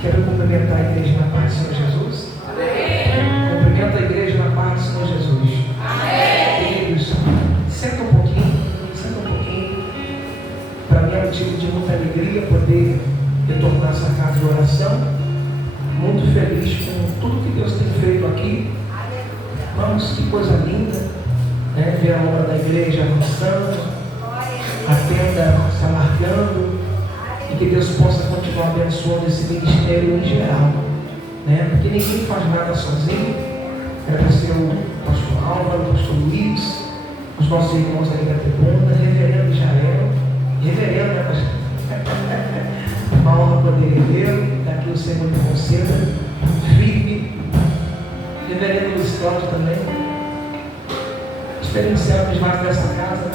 Quero cumprimentar a igreja na paz do Senhor Jesus. Amém. Cumprimento a igreja na paz do Senhor Jesus. Amém. Queridos, senta um pouquinho. Para mim é motivo de muita alegria poder retornar essa casa de oração. Muito feliz com tudo que Deus tem feito aqui. Vamos, que coisa linda, né? Ver a obra da igreja avançando, a tenda se alargando, e que Deus possa continuar abençoando esse ministério em geral, né? Porque ninguém faz nada sozinho. Era para ser o pastor Álvaro, o pastor Luiz, os nossos irmãos ali da tribuna, reverendo Israel, reverendo, né, pastor? Uma honra poder revê-lo, daqui o Senhor me conceda, firme, reverendo Luiz Cláudio também, experienciamos mais dessa casa,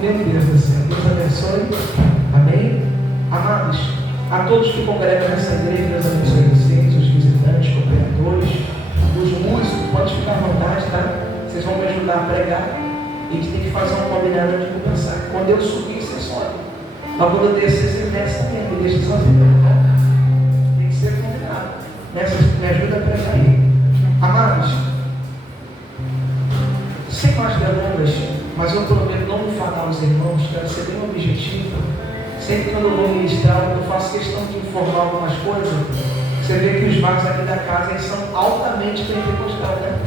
meu Deus do céu, Deus abençoe, amém? Amados, a todos que congregam nessa igreja, Deus abençoe vocês, os visitantes, cooperadores, os músicos, pode ficar à vontade, tá? Vocês vão me ajudar a pregar, e a gente tem que fazer uma combinada de começar. Quando eu subir, você sobe. Mas quando eu descer, você desce também, me deixa sozinho, tá? Tem que ser combinado. Me ajuda a pregar aí. Amados, sem mais delongas, mas eu prometo não me falar aos irmãos, quero ser bem objetivo. Sempre quando eu vou ministrar, eu faço questão de informar algumas coisas. Você vê que os vasos aqui da casa eles são altamente pentecostais, né?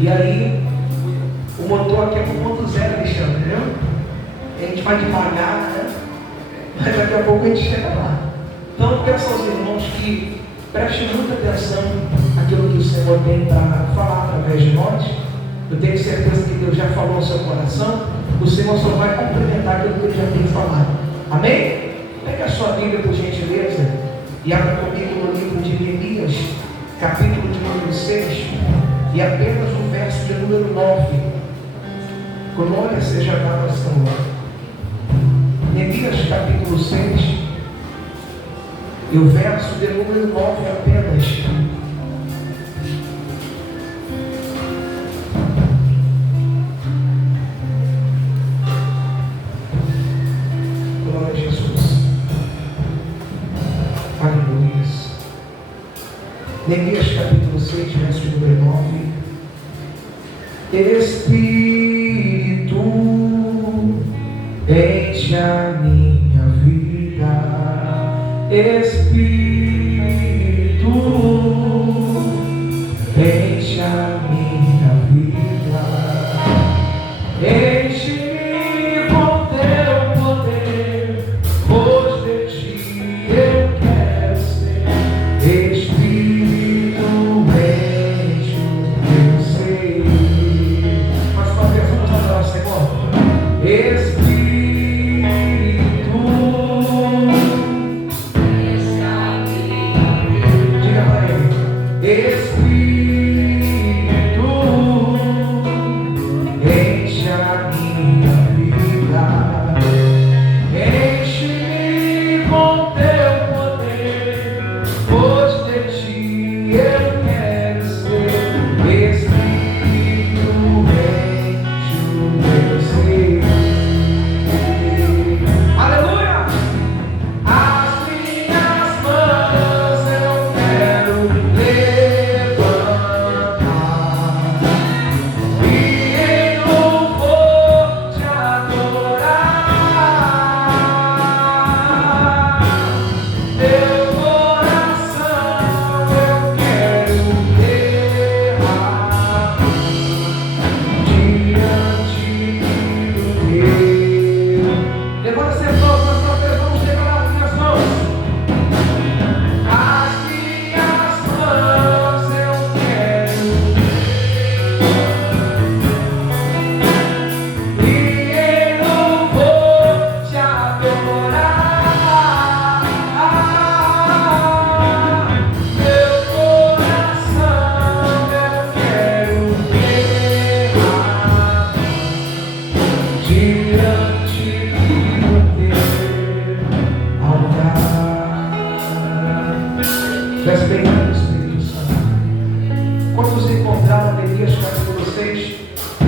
E aí, o motor aqui é 1.0, Alexandre, entendeu? A gente vai devagar, né? Mas daqui a pouco a gente chega lá. Então eu peço aos irmãos que prestem muita atenção àquilo que o Senhor tem para falar através de nós. Eu tenho certeza que Deus já falou ao seu coração. O Senhor só vai complementar aquilo que Ele já tem falado. Amém? Pega a sua Bíblia, por gentileza, e abra comigo no livro de Neemias, capítulo de número 6, e apenas o verso de número 9. Glória seja dada ao Senhor. Neemias capítulo 6, e o verso de número 9 apenas. Glória a Jesus. Aleluia. Neemias capítulo 6, verso de número 9. Espírito, enche a minha vida, Espírito, enche a minha vida, enche-me com teu poder, pois de ti eu quero ser. Espírito, enche o meu ser. Mais uma vez, vamos adorar o Senhor. Espírito,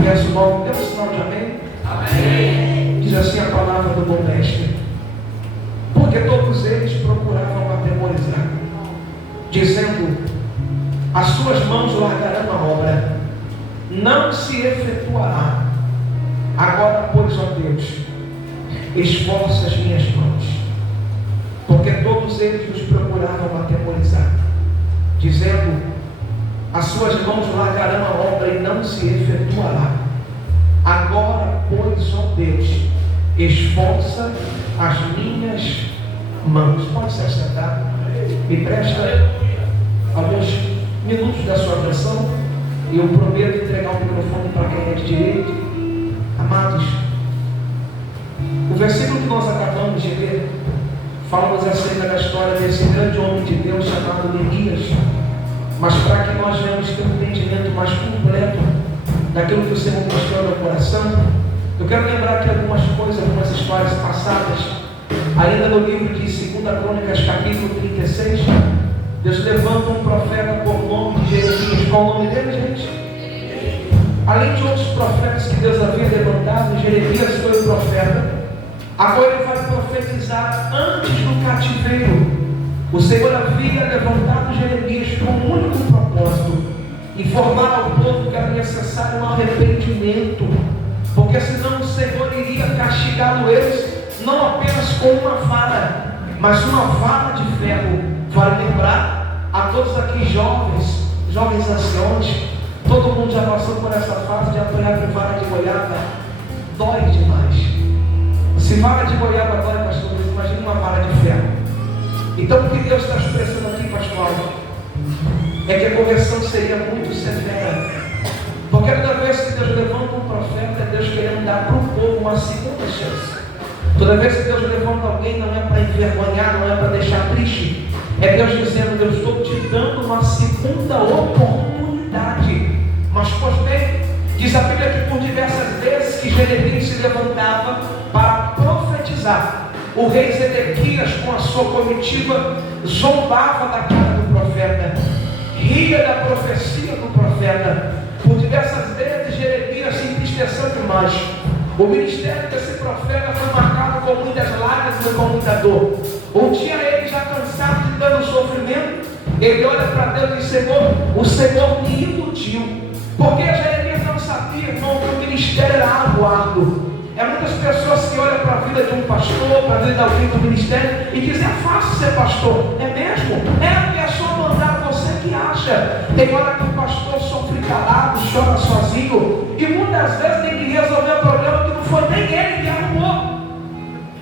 verso 9, dê um sinal de amém? Amém. Diz assim a palavra do bom mestre: porque todos eles procuravam atemorizar, dizendo: as suas mãos largarão a obra, não se efetuará. Agora, pois, ó Deus, esforça as minhas mãos, porque todos eles nos procuravam atemorizar, dizendo: as suas mãos largarão a obra e não se efetuará. Agora, pois, ó Deus, esforça as minhas mãos. Pode se assentar. Me presta alguns minutos da sua atenção. E eu prometo entregar o microfone para quem é de direito. Amados, o versículo que nós acabamos de ler fala-nos acerca da história desse grande homem de Deus chamado Elias. Mas para que nós venhamos ter um entendimento mais completo daquilo que o Senhor mostrou no coração, eu quero lembrar que algumas coisas, algumas histórias passadas, ainda no livro de 2 Crônicas, capítulo 36, Deus levanta um profeta por nome de Jeremias. Qual o nome dele, gente? Além de outros profetas que Deus havia levantado, Jeremias foi o profeta. Agora ele vai profetizar antes do cativeiro. O Senhor havia levantado Jeremias com um único propósito: informar ao povo que era necessário um arrependimento, porque senão o Senhor iria castigá-lo eles, não apenas com uma vara, mas uma vara de ferro. Vale lembrar a todos aqui jovens anciões, todo mundo já passou por essa fase de apanhar com vara de goiaba. Dói demais. Se vara de goiaba dói, pastor, imagina uma vara de ferro. Então o que Deus está expressando aqui, pastor, é que a correção seria muito severa. Porque toda vez que Deus levanta um profeta, é Deus querendo dar para o povo uma segunda chance. Toda vez que Deus levanta alguém, não é para envergonhar, não é para deixar triste. É Deus dizendo: eu estou te dando uma segunda oportunidade. Mas, pois bem, diz a Bíblia que por diversas vezes que Jeremias se levantava para profetizar, o rei Zedequias, com a sua comitiva, zombava da cara do profeta, ria da profecia do profeta. Por diversas vezes Jeremias se entristeceu demais. O ministério desse profeta foi marcado com muitas lágrimas e com muita dor. Um dia ele, já cansado de tanto sofrimento, ele olha para Deus e diz: Senhor, o Senhor me iludiu. Porque Jeremias não sabia, irmão, que o ministério era algo árduo. É muitas pessoas que olham para a vida de um pastor, para a vida de alguém do ministério e dizem: é fácil ser pastor. É mesmo? É só mandar você que acha. Tem hora que o pastor sofre calado, chora sozinho, e muitas vezes tem que resolver um problema que não foi nem ele que arrumou.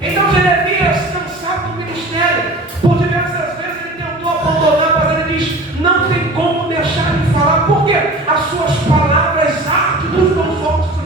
Então Jeremias, cansado do ministério, por diversas vezes ele tentou abandonar, mas ele diz: não tem como deixar de falar, porque as suas palavras ardem dos meus ossos.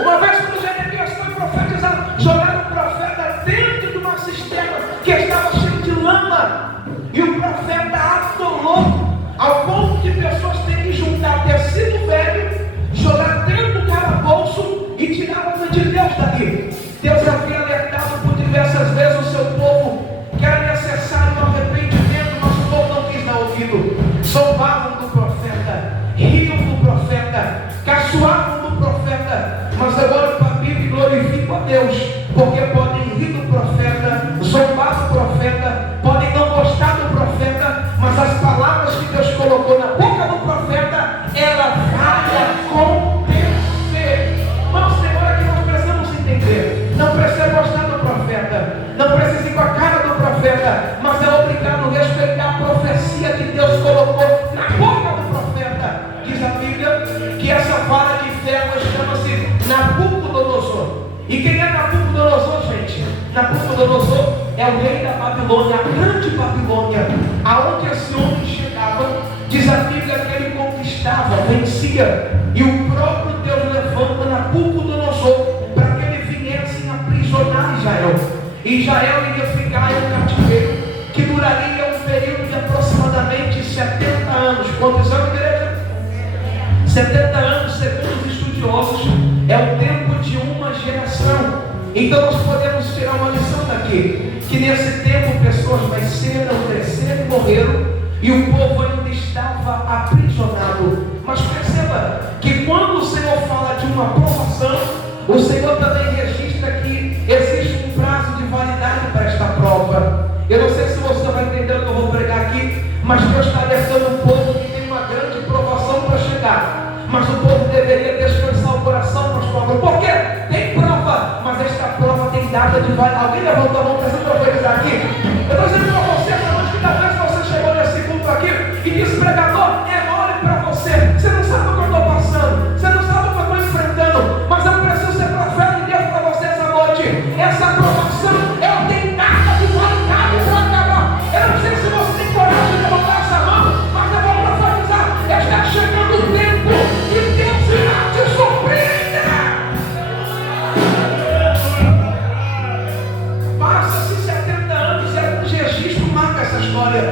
Uma vez quando Jeremias foi profetizar, jogaram o profeta dentro de uma cisterna que estava cheia de lama, e o profeta atolou, ao ponto de pessoas terem que juntar tecido velho, jogar dentro do calabouço e tirar a alma de Deus dali. Deus havia alertado por diversas vezes o seu povo que era necessário um arrependimento, mas o povo não quis dar ouvido. Zombavam do profeta, riam do profeta, caçoavam do profeta. Mas agora para a Bíblia glorifico a Deus, porque podem rir do profeta, zombar do profeta, podem não gostar do profeta, mas as palavras que Deus colocou na boca do profeta, ela vai acontecer. Mas Senhor, é que nós precisamos entender. Não precisa gostar do profeta, não precisa ir com a cara do profeta, mas é obrigado a respeitar a profecia que Deus colocou na boca do profeta. Diz a Bíblia que essa vara de ferro chama-se Nabucodonosor. E quem é Nabucodonosor, gente? Nabucodonosor é o rei da Babilônia, a grande Babilônia, aonde esse homem chegava. Diz a Bíblia que ele conquistava, vencia, e o próprio Deus levanta Nabucodonosor para que ele viesse aprisionar Israel. E Israel iria ficar em um cativeiro que duraria um período de aproximadamente 70 anos. Quantos anos, igreja? 70 anos, segundo os estudiosos, é o tempo de uma geração. Então nós podemos tirar uma lição daqui, que nesse tempo pessoas nasceram, cresceram e morreram, e o povo ainda estava aprisionado. Mas perceba que quando o Senhor fala de uma provação, o Senhor também registra que existe um prazo de validade para esta prova. Eu não sei se você vai Mas Deus está alertando o povo que tem uma grande provação para chegar. Mas o povo deveria descansar o coração, pastor. Por quê? Tem prova, mas esta prova tem data de validade. Alguém levantou a mão para se profetizar aqui? Eu estou dizendo para você, essa noite, que talvez você chegou nesse culto aqui e disse, pregador, é mole para você. Você não sabe o que eu estou passando. Você não sabe o que eu estou enfrentando. Mas eu preciso ser profeta de Deus para você essa noite. Essa provação, ela tem data de validade para acabar. Eu não sei se você tem coragem de levantar essa mão, mas eu vou profetizar. Está chegando o tempo e Deus irá te surpreender. Passa-se 70 anos e alguns registros marcam essa história.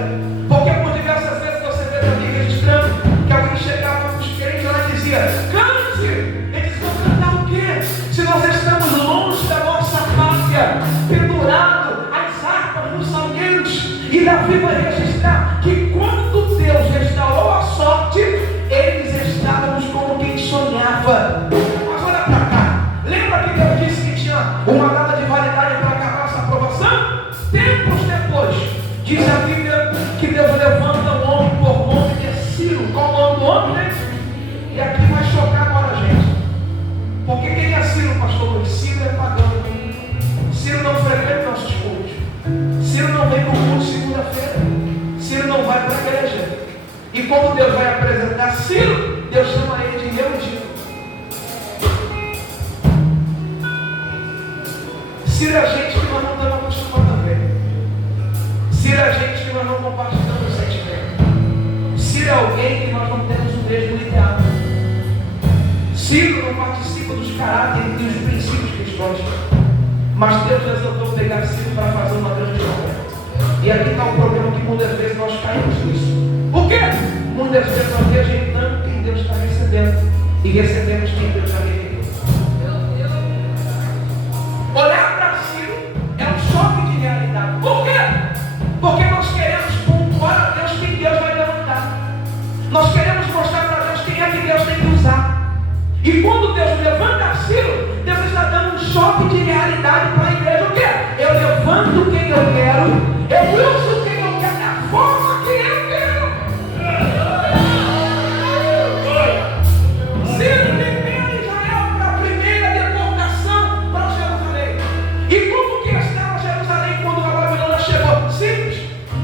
Porque por diversas vezes você vê alguém registrando que alguém chegava com os crentes lá e dizia, cante! Eles vão cantar o quê? Se nós estamos longe da nossa pátria, pendurado as harpas nos salgueiros. E Davi vai registrar que quando Deus restaurou a sorte, eles estávamos como quem sonhava. Mas olha para cá, lembra que Deus disse que tinha uma data de validade para acabar essa aprovação? Tempos depois, diz a Bíblia que Deus levanta um homem por nome de Ciro. Qual o nome do homem, né? E aqui vai chocar agora a gente. Porque quem é Ciro, pastor Luiz? Ciro é pagão. Ciro não frequenta nossos cultos. Ciro não vem para o culto segunda-feira. Ciro não vai para a igreja. E quando Deus vai apresentar Ciro, Deus chama ele de erudito. Ciro é gente que nós não estamos acostumados a ver. Ciro é gente que nós não compartilhamos o sentimento. Ciro é alguém que nós não temos o mesmo ideal. Ciro não participa dos caráteres e dos princípios cristãos. Mas Deus resolveu pegar Ciro para fazer uma grande obra. E aqui está o problema que muitas vezes nós caímos nisso. Por quê? Muitas vezes nós rejeitamos quem Deus está recebendo e recebemos quem Deus já rejeitou. Olhar para Ciro é um choque de realidade. Por quê? Porque nós queremos pontuar a Deus quem Deus vai levantar. Nós queremos mostrar para Deus quem é que Deus tem que usar. E quando Deus levanta Ciro, Deus está dando um choque de realidade para a igreja. O quê? Eu levanto quem eu quero, eu uso quem eu quero, da forma que eu quero. Ciro libera Israel para a primeira deportação para Jerusalém. E como que estava Jerusalém quando a Babilônia chegou? Simples.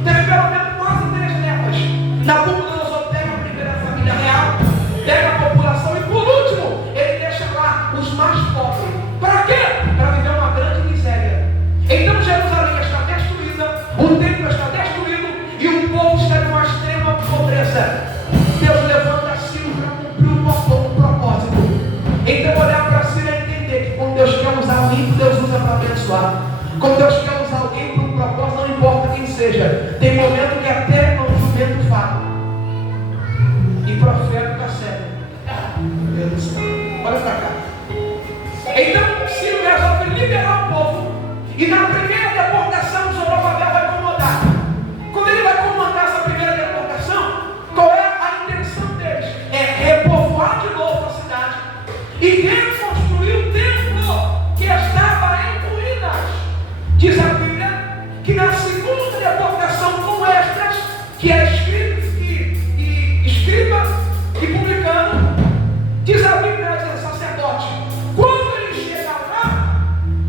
Teve pelo menos quase 3 épocas. Nabucodonosor pega a primeira família real, pega a população e por último, ele deixa lá os mais pobres. Para quê? Para viver uma grande miséria. Então Jerusalém está destruída, o templo está destruído e o povo está numa extrema pobreza. Deus levanta Ciro para cumprir um propósito. Então olhar para Ciro é entender que quando Deus quer usar alguém, Deus usa para abençoar. Quando Deus quer usar alguém para um propósito, não importa quem seja. Tem momento que até o jumento fala. E profeta está cego. Meu Deus do céu. Olha para cá. Então Ciro resolve liberar o povo. E na primeira deportação, Zorobabel vai comandar. Quando ele vai comandar essa primeira deportação, qual é a intenção deles? É repovoar de novo a cidade e reconstruir o templo que estava em ruínas. Diz a Bíblia que na segunda deportação com Esdras, que é escriba e publicano, diz a Bíblia, diz sacerdote, quando ele chega lá,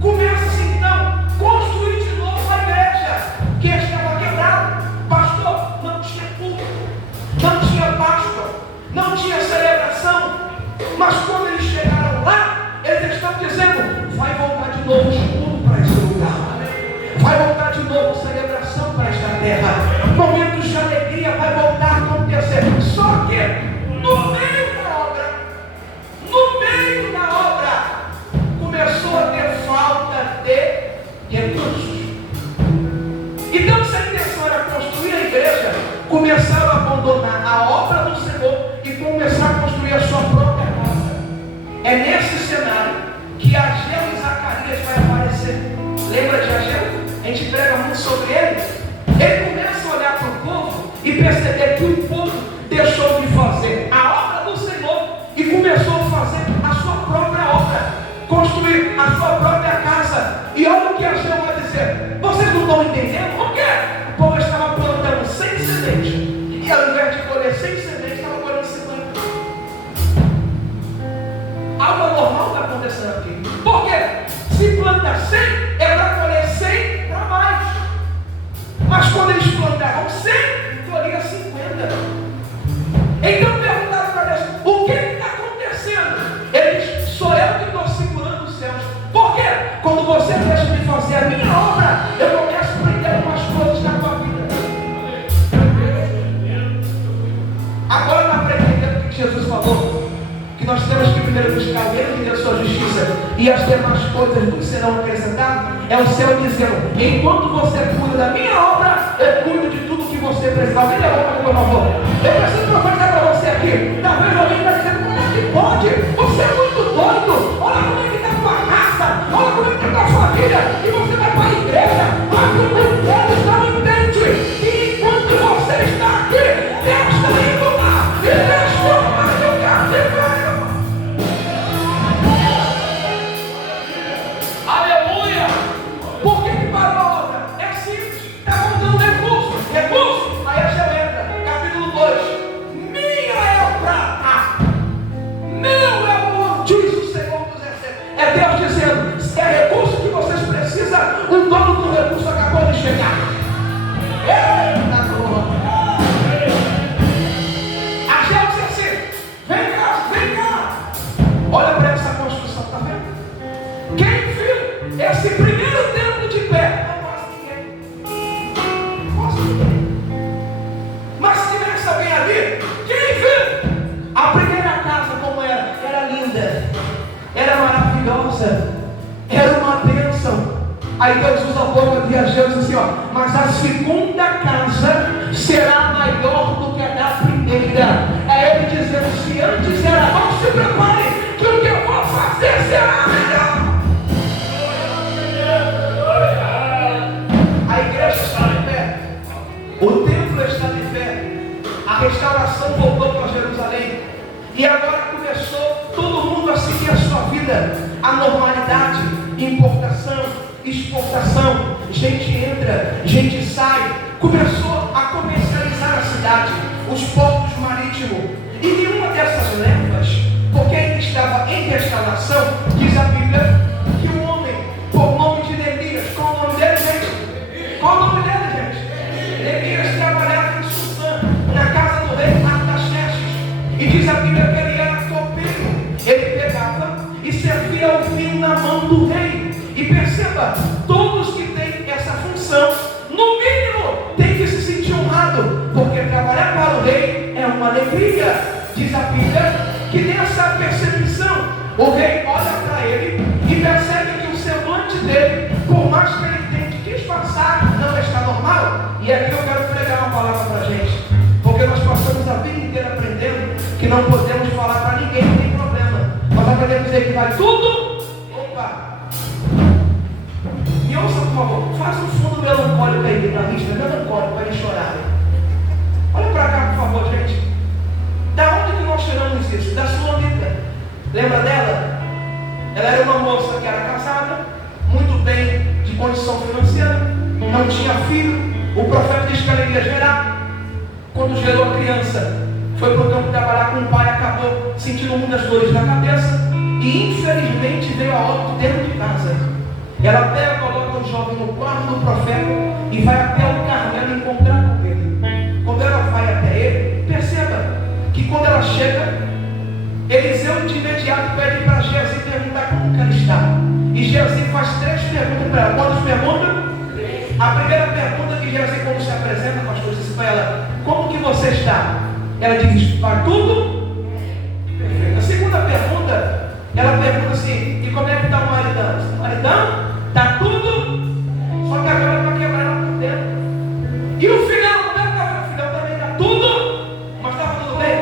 começa-se então construir de novo a igreja que estava quebrada. Pastor, não tinha culto, não tinha Páscoa, não tinha celebração, mas quando eles chegaram lá, eles estão dizendo, vai voltar de novo escuro para esse lugar, vai voltar de novo celebração para esta terra, momentos de alegria vai voltar a acontecer. Só que no meio da obra, começou a ter falta de recursos. Então, se a intenção era construir a igreja, começaram a abandonar a obra do Senhor e começaram a construir a sua própria casa. É nesse cenário que Ageu e Zacarias vai aparecer. Lembra de Ageu? A gente prega muito sobre ele. Ele começa a olhar para o povo e perceber que o povo deixou de fazer a obra do Senhor e começou a fazer a sua própria obra, construir a sua própria casa. E olha o que Ageu vai dizer: vocês não estão entendendo? Por quê? O povo estava plantando sem semente, primeiro buscar o reino de Deus e a sua justiça, e as demais coisas nos serão acrescentadas, é o céu dizendo: enquanto você cuida da minha obra, eu cuido de tudo que você precisa. Alguém levou para o meu favor? Eu preciso profetizar para você aqui. Talvez alguém está dizendo: como é que pode? Você é muito doido. Olha como é que está a tua raça, olha como é que está a tua família, e você vai para a igreja. Mas o Deus não entende que enquanto você está aqui, Deus está indo lá e transformando o cativeiro. Aleluia! Por que parou a obra? É simples, está faltando recurso. Aí a gente entra, capítulo 2. Minha é a prata, meu é o ouro, diz o Senhor dos Exércitos. É Deus dizendo: se é recurso que vocês precisam, o dono do recurso acabou de chegar. Eita glória! A Gel disse assim: vem cá. Olha para essa construção, está vendo? Quem viu esse primeiro templo de pé? Quase ninguém. Mas se tivesse alguém ali, quem viu a primeira casa como era? Era linda, era maravilhosa, era uma bênção. Aí Deus usa a boca de Ageu e diz assim: ó, mas a segunda casa será maior do que a da primeira. É ele dizendo: se antes era bom, se prepare, que o que eu vou fazer será melhor. A igreja está de pé, o templo está de pé, a restauração voltou para Jerusalém, e agora começou todo mundo a seguir a sua vida, a normalidade, importação, exportação, gente entra, gente sai, começou a comercializar a cidade, os portos marítimos, e nenhuma dessas levas, porque ainda estava em restauração, diz a Bíblia, que um homem, por nome de Neemias, qual o nome dele, gente? Qual o nome dele, gente? Neemias trabalhava em Suzã, na casa do rei Artaxerxes, e diz a Bíblia que ele era copeiro, ele pegava e servia o vinho na mão do rei. E perceba, todos que têm essa função, no mínimo, tem que se sentir honrado, porque trabalhar para o rei é uma alegria. Diz a Bíblia que nessa percepção, o rei olha para ele e percebe que o semblante dele, por mais que ele tente disfarçar, não está normal. E aqui eu quero pregar uma palavra para a gente, porque nós passamos a vida inteira aprendendo que não podemos falar para ninguém que tem problema. Nós aprendemos a dizer que vai tudo. Opa! Me ouça, por favor, faça um fundo melancólico aí, guitarrista, melancólico, para eles chorarem. Olha para cá, por favor, gente. Da onde que nós tiramos isso? Da Sulamita. Lembra dela? Ela era uma moça que era casada, muito bem de condição financeira, não tinha filho. O profeta disse que ela iria gerar. Quando gerou a criança, foi para o campo trabalhar com o pai, acabou sentindo muitas dores na cabeça e infelizmente veio a óbito dentro de casa. Ela pega, coloca o jovem no quarto do profeta e vai até o Carmelo encontrar com ele. Quando ela vai até ele, perceba que quando ela chega, Eliseu de imediato pede para Geazi perguntar como que ela está. E Geazi faz 3 perguntas para ela. Quantas perguntas? A primeira pergunta que Geazi, quando se apresenta, pastor, disse para ela: como que você está? Ela diz: vai tudo? Perfeito. A segunda pergunta, ela pergunta assim: e como é que está o maridão? O maridão? Está tudo? Só que agora está quebrando por dentro. E o filhão? Como é que está o filhão? Também está tudo? Mas estava tudo bem?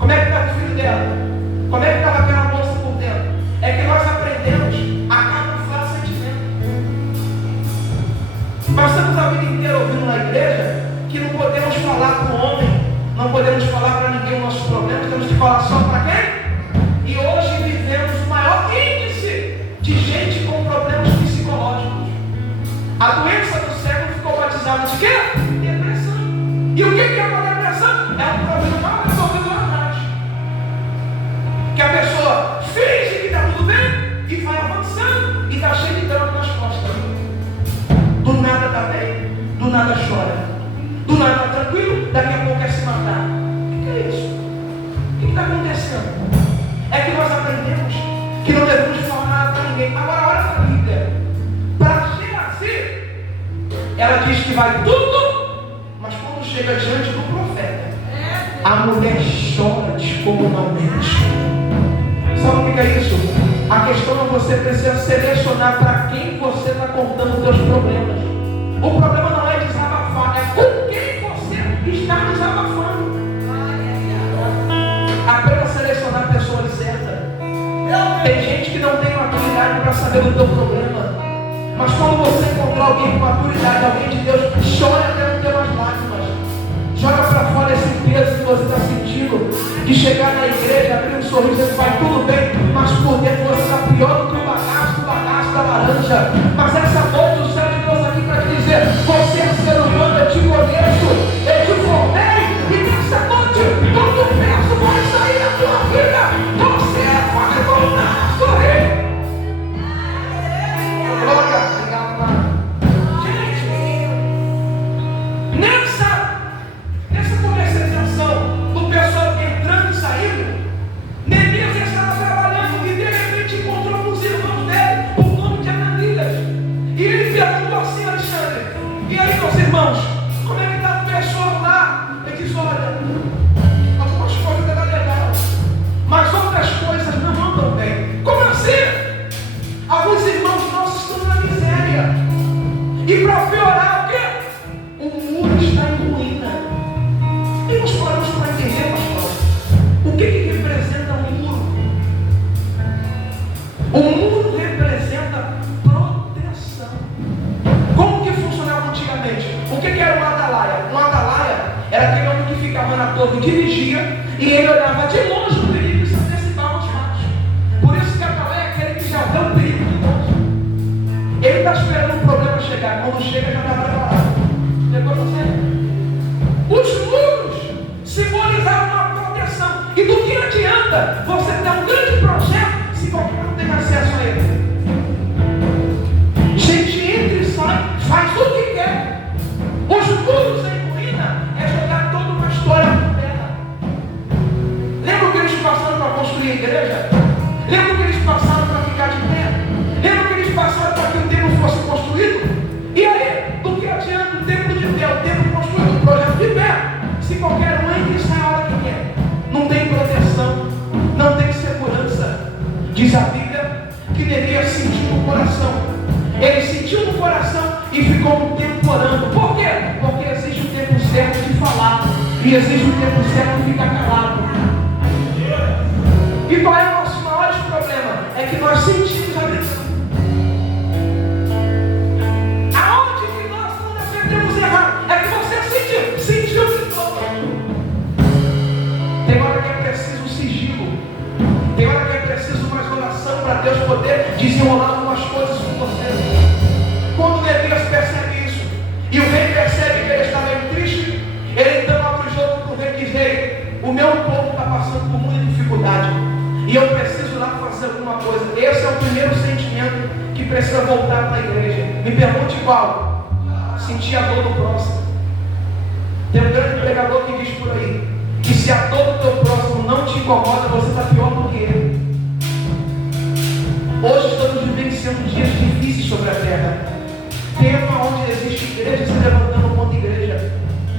Como é que estava o filho dela? Como é que estava aquela moça por dentro? É que nós aprendemos a camuflar sentimento. Nós estamos a vida inteira ouvindo na igreja que não podemos falar para o homem, não podemos falar para ninguém os nossos problemas, temos que falar só para quem? E hoje vivemos o maior índice de gente com problemas psicológicos. A doença do século ficou batizada de quê? Depressão. E o que é uma depressão? É um problema mal resolvido lá atrás. Que a pessoa finge que está tudo bem e vai avançando e está cheio de dano nas costas. Do nada está bem, do nada chora. Do nada está tranquilo, daqui a pouco quer se matar. O que é isso? O que está acontecendo? É que nós aprendemos que não devemos falar nada para ninguém. Agora olha para a Bíblia. Para Geazi, ela diz que vai tudo, mas quando chega diante do profeta, a mulher chora descomunalmente. Sabe o que é isso? A questão é você precisa selecionar para quem você está contando os seus problemas. O problema não é desabafar, é com quem você está desabafando. Aprenda a selecionar pessoas certas. Tem gente que não tem maturidade para saber do teu problema. Mas quando você encontrar alguém com maturidade, alguém de Deus, chora até não ter mais lágrimas. Joga para fora esse peso que você está sentindo. De chegar na igreja, abrir um sorriso e vai tudo bem, mas por dentro você está pior do que o bagaço da laranja. Mas essa noite o céu de Deus aqui para te dizer: você é ser humano, eu te conheço, eu te formei, e nessa noite todo o peso vai sair da tua vida. Você vai voltar a sorrir. Glória a Deus. Gente, nessa comercialização do pessoal entrando e saindo, Neemias estava trabalhando e de repente encontrou com os irmãos dele o nome de Ananias. E ele perguntou assim: Alexandre, e aí, meus irmãos, como é que está o pessoal lá? Ele diz: olha, algumas coisas estão legal, mas outras coisas não andam bem. Como assim? Alguns irmãos nossos estão na miséria. E para piorar, o quê? O muro está em ruína. E nós paramos para entender, pastor, o que representa um muro? O muro representa proteção. Como que funcionava antigamente? O que era um atalaia? Um atalaia era aquele homem que ficava na torre, dirigia, e ele olhava de longe o perigo e se antecipava os fatos. Por isso que a atalaia é aquele que já vê o perigo de longe. Ele está esperando o problema chegar. Quando chega, já está preparado. Pegou você? Os muros simbolizavam uma proteção. E do que adianta você ter um grande projeto se qualquer um tem acesso a ele? Gente entra e sai, faz o que quer. Os muros em ruína é jogar toda uma história por terra. Lembra que eles passaram para construir a igreja? Lembra que eles passaram para ficar de pé? Lembra que eles passaram para que o templo fosse construído? E aí, do que adianta o templo de pé, o templo construído, o projeto de pé, se qualquer um entra e sai a hora que quer? Não tem proteção, não tem segurança. Diz a Bíblia que Neemias sentiu no coração. Ele sentiu no coração e ficou um tempo orando. Por quê? Porque existe o tempo certo de falar e existe o tempo certo de ficar calado. E qual é o nosso maior problema? É que nós sentimos a pressão. Aonde que nós não defendemos errado? É que você sentiu de novo. Tem hora que é preciso sigilo. Tem hora que é preciso mais oração para Deus poder desenrolar algumas coisas com você. Quando Neemias percebe isso, e o rei percebe que ele está meio triste, ele então abre o jogo para o rei e diz: ei, o meu povo está passando por muita dificuldade. E eu preciso lá fazer alguma coisa. Esse é o primeiro sentimento que precisa voltar para a igreja. Me pergunte qual? Sentir a dor do próximo. Tem um grande pregador que diz por aí que se a dor do teu próximo não te incomoda, você está pior do que ele. Hoje estamos vivenciando dias difíceis sobre a terra. Tempo onde existe igreja se levantando contra igreja,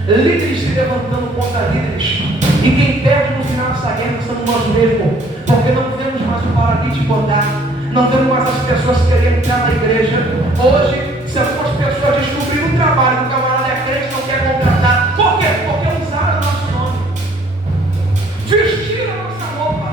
líderes se levantando contra líderes. E quem perde no final dessa guerra somos nós mesmos, porque não vemos mais o paralítico andar, não vemos mais as pessoas querendo entrar na igreja. Hoje, se algumas pessoas descobriram um trabalho que o camarada é crente, não quer contratar. Por quê? Porque usaram o nosso nome, vestiram a nossa roupa,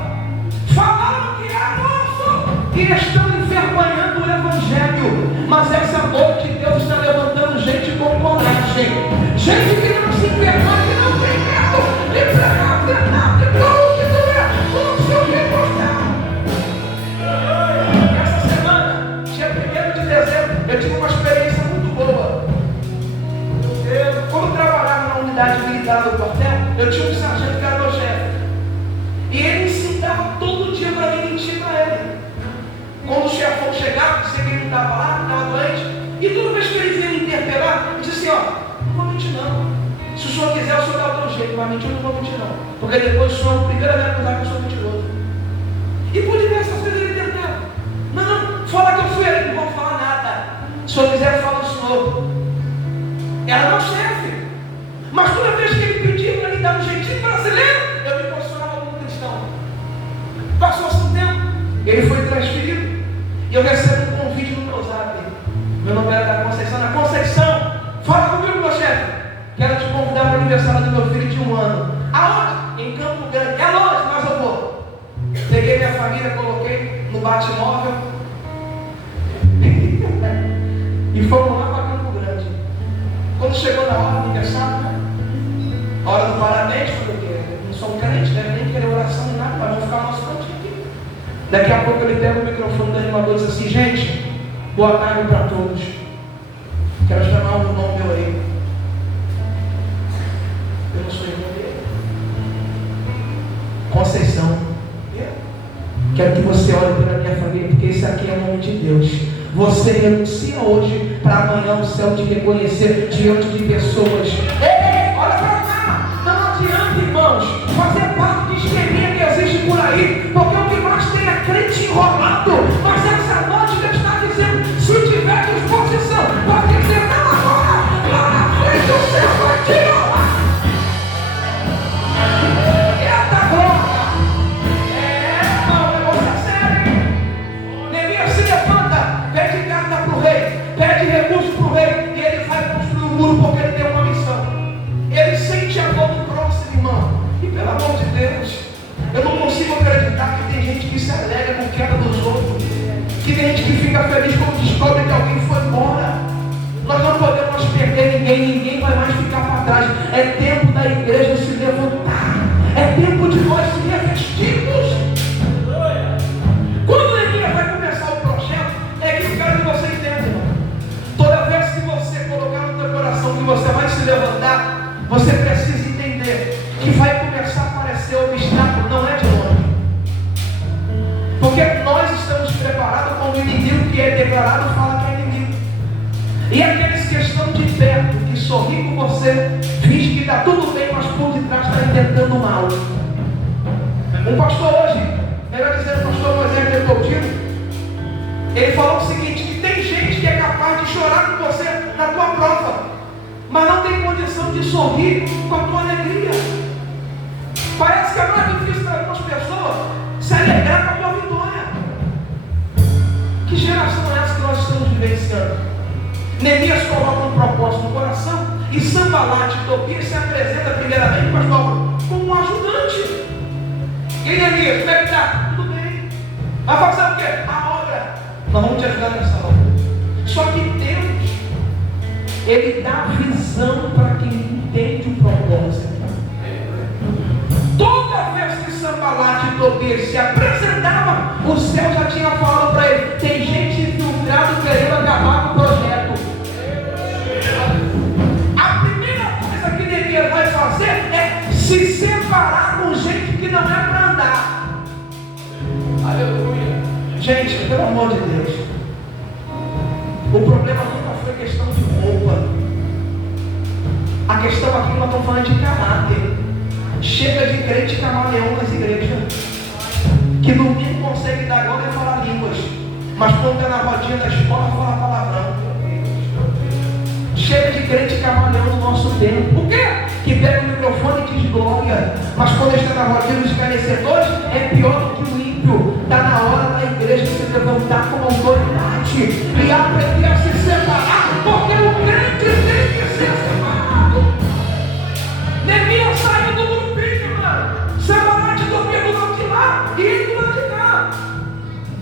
falaram que é nosso e estão envergonhando o evangelho. Mas essa noite Deus está levantando gente com coragem, gente que não se envergonha, que não tem medo de pregar a verdade, como que tu é, como se eu me mostrar. Essa semana, dia 1º de dezembro, eu tive uma experiência muito boa. Quando trabalhava na unidade militar do quartel, eu tinha um sargento que era meu chefe. E ele ensinava todo dia para mim mentir para ele. Quando o chefão chegava, dizia que ele não estava lá, estava doente, e toda vez que ele vinha me interpelar, ele dizia assim: ó, não vou mentir não. Se o senhor quiser, o senhor dá o teu jeito, mas mentir eu não vou mentir não. Porque depois o senhor é o primeiro a acusar que eu sou mentiroso. E por diversas vezes ele tentava: não, fala que eu fui ele, não vou falar nada. Se o senhor quiser, fala o senhor. Era meu chefe. Mas toda vez que ele pedia para me dar um jeitinho brasileiro, eu me posicionava como cristão. Passou-se um tempo, Ele foi transferido. E eu recebo um convite no meu zap. Meu nome era da Conceição. Na Conceição, fala comigo, meu chefe. Quero te convidar para o aniversário do meu filho de 1 ano. Aonde? Em Campo Grande. É longe, mas eu vou. Peguei minha família, coloquei no Batmóvel e fomos lá para Campo Grande. Quando chegou na hora do aniversário, a hora do parabéns, porque não sou um crente, deve nem querer oração nem nada, para não ficar nosso cantinho aqui. Daqui a pouco ele pega o microfone do animador e diz assim: gente, boa tarde para todos. Quero chamar um nome meu aí. Eu não sou irmão dele. Conceição. Quero que você olhe pela minha família, porque esse aqui é o nome de Deus. Você renuncia hoje para amanhã o céu te reconhecer diante de pessoas. Ei, olha para cá! Não adianta, irmãos, fazer parte de esqueminha que existe por aí, porque o que mais tem é crente enrolado. Mas essa noite Deus está dizendo: se tiver disposição, pode dizer não agora, lá na frente o céu vai te honrar. Eita glória! Pede recurso para o rei e ele vai construir um muro porque ele tem uma missão. Ele sente a dor do próximo, irmão. E pelo amor de Deus, eu não consigo acreditar que tem gente que se alegra com a queda dos outros, que tem gente que fica feliz quando descobre que alguém foi embora. Nós não podemos perder ninguém vai mais ficar para trás. É tempo da igreja se levantar, é tempo de nós se revestirmos. Quando Neemias vai começar o projeto, é que eu quero que você entenda, irmão. Toda vez que você colocar no teu coração que você vai se levantar, você precisa entender que vai começar a aparecer obstáculo, não é de longe. Porque nós estamos preparados quando o inimigo que é declarado fala que é inimigo. E aqueles que estão de perto, que sorri com você, finge que está tudo bem, mas por detrás está intentando mal. Um pastor hoje, melhor dizendo, o pastor Moisés de Coutinho, ele falou o seguinte: que tem gente que é capaz de chorar com você na tua prova, mas não tem condição de sorrir com a tua alegria. Parece que é mais difícil para algumas pessoas se alegrar com a tua vitória. Que geração é essa que nós estamos vivenciando? Neemias coloca um propósito no coração e Sanbalat e Tobias se apresenta primeiramente, pastor, como um ajudante. E Neemias, como é que está? Tudo bem. Vai fazer o quê? A obra. Nós vamos te ajudar nessa obra. Só que Deus, Ele dá visão para quem entende o propósito. Toda vez que Sanbalat e Tobias se apresentavam, o céu já tinha falado para ele: tem gente infiltrada querendo acabar com o projeto. A primeira coisa que Neemias vai fazer é se separar com gente que não é para andar. Aleluia. Gente, pelo amor de Deus, o problema nunca foi questão de roupa. A questão aqui nós estamos falando de caráter. Chega de crente camaleão nas igrejas, que no mínimo consegue dar glória e falar línguas, mas quando está na rodinha da escola fala palavrão. Chega de crente camaleão no nosso tempo. O quê? Que pega o microfone e diz glória, mas quando está na rodinha dos escarnecedores é pior do que o ímpio. Está na hora da igreja se levantar como autoridade e aprender a se separar, porque o crente tem que ser separado. Neemias saiu do grupinho, mano. Sanbalat dormia do lado de lá e ele do lado de cá.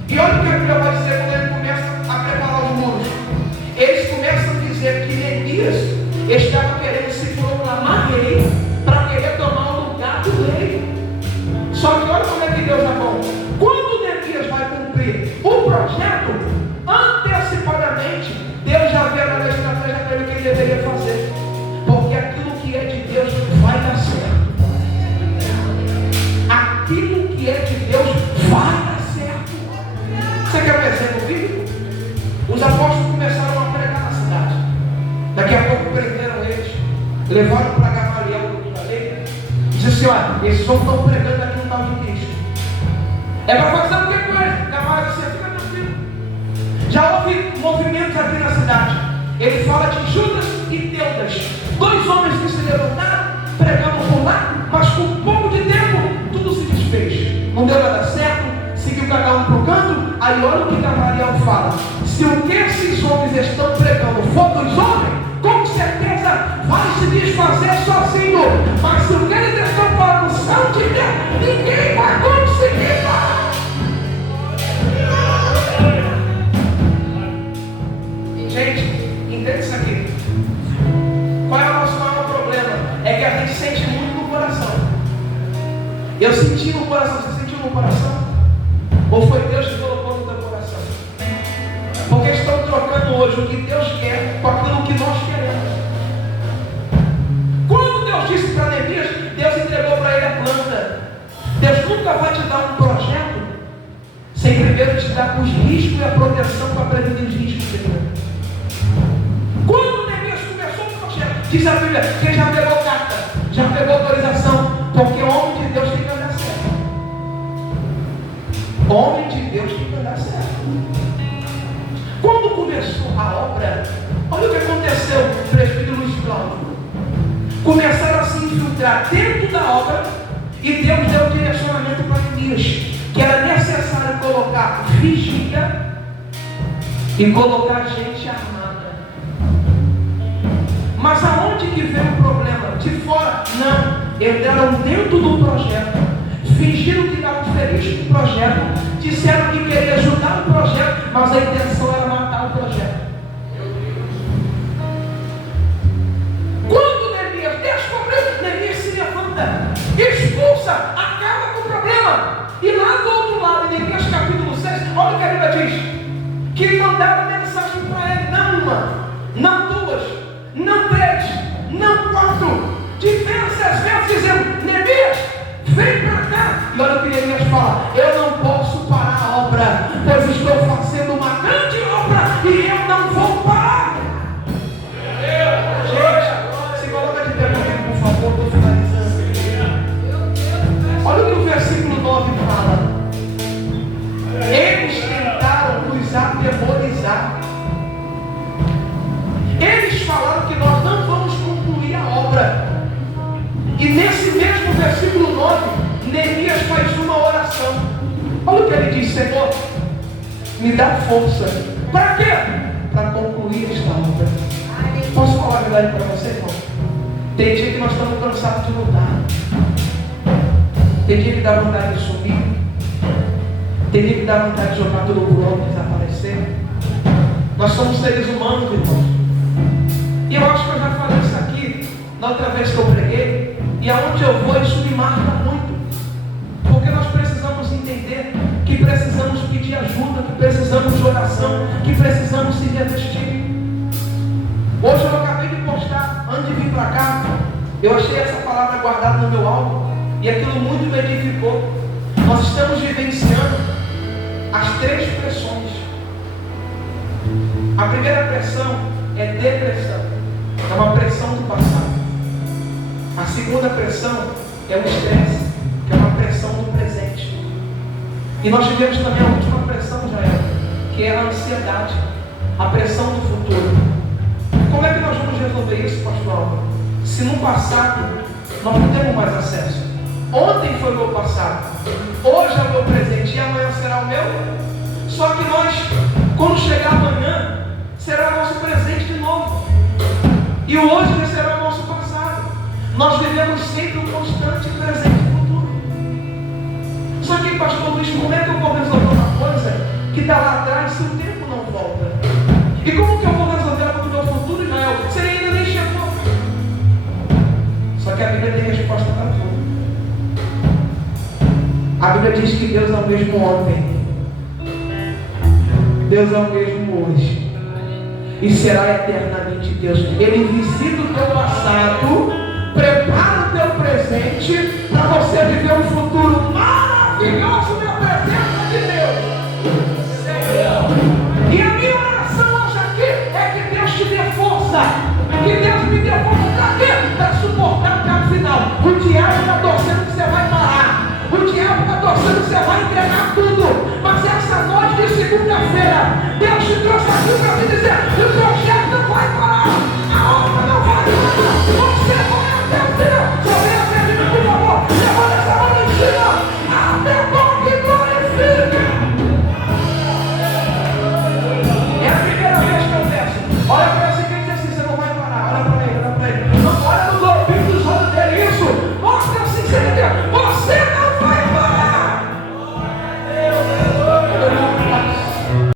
E olha o que a Bíblia vai dizer quando ele começa a preparar os muros. Eles começam a dizer que Neemias estava querendo se proclamar rei para querer tomar o lugar do rei. Só que olha como é que Deus é bom. Quando Neemias vai cumprir o projeto, antecipadamente, Deus já havia dado a estratégia para ele que ele deveria fazer. Porque aquilo que é de Deus vai dar certo. Aquilo que é de Deus vai dar certo. Você quer um exemplo bíblico? Os apóstolos começaram a pregar na cidade. Daqui a pouco prenderam eles, levaram para Gamaliel, da lei, e disse assim: olha, esses homens estão pregando aqui no tal de Cristo. É para fazer o que com eles? Gamaliel disse: fica tranquilo. Já houve movimentos aqui na cidade. Ele fala de Judas e Teudas, dois homens que se levantaram, pregando por lá, mas com um pouco de tempo tudo se desfez. Não deu nada certo, seguiu cada um para o canto, fala: se o que esses homens estão pregando for dos homens, com certeza vai se desfazer sozinho. Mas se o que eles estão falando são de Deus, ninguém vai conseguir parar. Gente, entende isso aqui? Qual é o nosso maior problema? É que a gente sente muito no coração. Eu senti no coração. Você sentiu no coração? Ou foi Deus que colocou no teu coração? Porque estão trocando hoje o que Deus quer com aquilo que nós queremos. Quando Deus disse para Neemias, Deus entregou para ele a planta. Deus nunca vai te dar um projeto sem primeiro te dar os riscos e a proteção para prevenir os riscos. Quando Neemias começou o projeto, diz a Bíblia, quem já pegou carta, já pegou autorização, porque o homem de Deus tem que andar certo. O homem de Deus tem que andar certo. Quando começou a obra, olha o que aconteceu, presbítero Luiz Cláudio. Começaram a se infiltrar dentro da obra e Deus deu o direcionamento para Neemias, que era necessário colocar vigia e colocar gente armada. Mas aonde que veio o problema? De fora? Não. Entraram dentro do projeto, fingiram que estavam felizes com o projeto, disseram que queriam ajudar o projeto, mas a intenção era matar o projeto. Quando Neemias descobriu, Neemias se levanta, expulsa, acaba com o problema. E lá do outro lado, em Neemias capítulo 6, olha o que a Bíblia diz: que mandaram mensagem para ele, não uma, não duas, não três, não quatro, diversas vezes dizendo: Neemias, vem para cá. E olha o que Neemias fala: eu não posso parar a obra, pois estou fazendo uma grande obra e eu não vou parar. Gente, se coloca de pé comigo, por favor, estou finalizando. Olha o que o versículo 9 fala: eles tentaram nos atemorizar. Eles falaram que nós não vamos concluir a obra. E nesse mesmo versículo 9, Neemias faz uma oração. Olha o que ele diz: Senhor, me dá força. Para quê? Para concluir esta obra. Posso falar a verdade para você, irmão? Tem dia que nós estamos cansados de lutar. Tem dia que dá vontade de sumir. Tem dia que dá vontade de jogar tudo pro alto e desaparecer. Nós somos seres humanos, irmãos. E eu acho que eu já falei isso aqui na outra vez que eu preguei. E aonde eu vou, isso me marca muito. Porque nós precisamos entender que precisamos pedir ajuda, que precisamos de oração, que precisamos se revestir. Hoje eu acabei de postar, antes de vir para cá, eu achei essa palavra guardada no meu álbum e aquilo muito me edificou. Nós estamos vivenciando as 3 pressões. A primeira pressão é depressão, é uma pressão do passado. A segunda pressão é o estresse, que é uma pressão do presente. E nós tivemos também a última pressão, Jael, que é a ansiedade, a pressão do futuro. Como é que nós vamos resolver isso, pastor Álvaro? Se no passado nós não temos mais acesso. Ontem foi o meu passado, hoje é o meu presente e amanhã será o meu. Só que nós, quando chegar amanhã, será o nosso presente de novo. E o hoje já será o nosso passado. Nós vivemos sempre um constante presente e futuro. Só que, pastor Luiz, como é que eu vou resolver uma coisa que está lá atrás se o tempo não volta? E como que eu vou resolver ela com o meu futuro, Israel, se ele ainda nem chegou? Só que a Bíblia tem resposta para tudo. A Bíblia diz que Deus é o mesmo ontem, Deus é o mesmo hoje e será eternamente Deus. Ele visita o teu passado, prepara o teu presente para você viver um futuro maravilhoso na presença de Deus. E a minha oração hoje aqui é que Deus te dê força, que Deus me dê força. Para quê? Para suportar até o final. O diabo está torcendo que você vai parar, o diabo está torcendo que você vai entregar